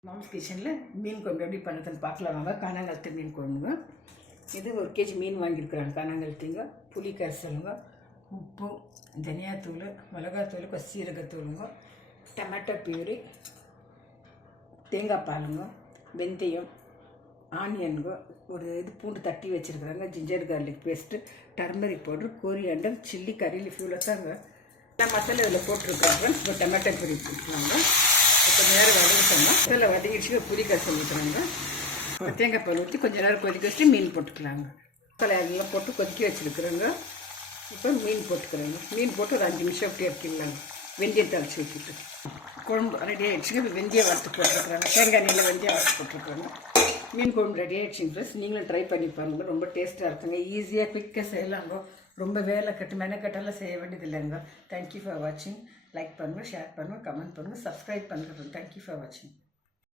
Moms கிச்சனில் மீன் குழம்பு எப்படி பண்ணுறதுன்னு பார்க்கலாம் வாங்க. கானாங்கழுத்து மீன் குழம்புங்க. இது 1 kg மீன் வாங்கியிருக்கிறாங்க. கானாங்கழுத்துங்க, புளி கரைசலுங்க, உப்பு, தனியாத்தூள், மிளகாத்தூள், சீரகத்தூளுங்க, டொமேட்டோ பியூரி, தேங்காய் பாலுங்க, வெந்தயம், ஆனியனுங்க, ஒரு பூண்டு தட்டி வச்சுருக்குறாங்க, ginger garlic paste, turmeric powder, coriander, chilli, கறி லீஃப் இவ்வளோதாங்க. நான் மசாலா இதில் போட்டிருக்காங்க. இப்போ டொமேட்டோ பியூரி போட்டுருவாங்க. கொஞ்சம் நேரம் வதங்கிட்டோம்னா மசாலா வதங்கிடுச்சு. புளி கரைசல் ஊற்றுறாங்க. தேங்காய் பால் ஊற்றி கொஞ்சம் நேரம் கொதிக்க வச்சுட்டு மீன் போட்டுக்கலாங்க. மசாலா எல்லாம் போட்டு கொதிக்க வச்சுருக்குறோங்க. இப்போ மீன் போட்டுக்கிறோங்க. மீன் போட்டு ஒரு 5 நிமிஷம் அப்படி எடுத்துக்கலாங்க. வெந்தயம் தழைச்சி ஊற்றிட்டு குழம்பு ரெடி ஆகிடுச்சுங்க. இப்போ வெந்தயம் வறுத்து போட்டுருக்குறாங்க. தேங்காய் நெல்லை வெந்தயம் வறுத்து போட்டுருக்குறாங்க. மீன் குழம்பு ரெடி ஆகிடுச்சிங்க ஃப்ரெண்ட்ஸ். நீங்களும் ட்ரை பண்ணி பாருங்க. ரொம்ப டேஸ்ட்டாக இருக்குங்க. ஈஸியாக குயிக்காக செய்யலாங்க. ரொம்ப வேலை கட்டு மெனக்கட்டெல்லாம் செய்ய வேண்டியது இல்லைங்க. தேங்க்யூ ஃபார் வாட்சிங். லைக் பண்ணுங்கள், ஷேர் பண்ணுங்கள், கமெண்ட் பண்ணுங்கள், சப்ஸ்கிரைப் பண்ணுங்கள். தேங்க்யூ ஃபார் வாட்சிங்.